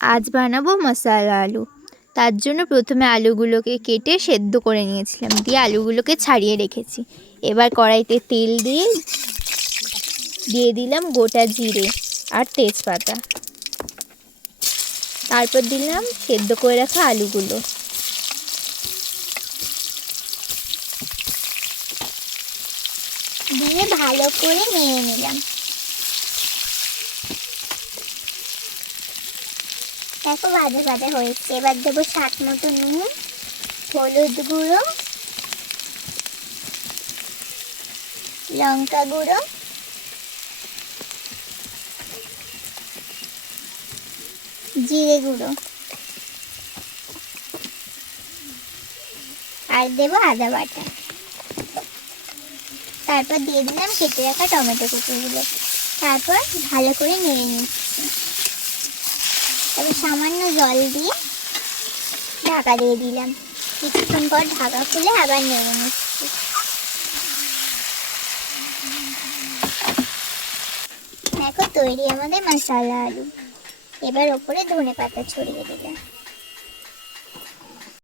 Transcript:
আজ বানাবো মশলা আলু। তার জন্য প্রথমে আলুগুলোকে কেটে সেদ্ধ করে নিয়েছিলাম, দিয়ে আলুগুলোকে ছাড়িয়ে রেখেছি। এবার কড়াইতে তেল দিয়ে দিলাম গোটা জিরে আর তেজপাতা। তারপর দিলাম সেদ্ধ করে রাখা আলুগুলো। দিয়ে ভালো করে নেড়ে নিলাম। দেখো ভাজা ভাজা হয়েছে। এবার দেবো স্বাদ মতো নুন, হলুদ গুঁড়ো, লঙ্কা গুঁড়ো, জিরে গুঁড়ো আর দেবো আদা বাটা। তারপর দিয়ে দিলাম কেটে রাখা টমেটো কুচিগুলো। তারপর ভালো করে নেড়ে নিচ্ছি। তবে সামান্য জল দিয়ে ঢাকা দিয়ে দিলাম। কিছুক্ষণ পর ঢাকা খুলে আবার নেড়ে নিচ্ছি। দেখো তৈরি আমাদের মশলা আলু। এবার ওপরে ধনেপাতা ছড়িয়ে দিলাম।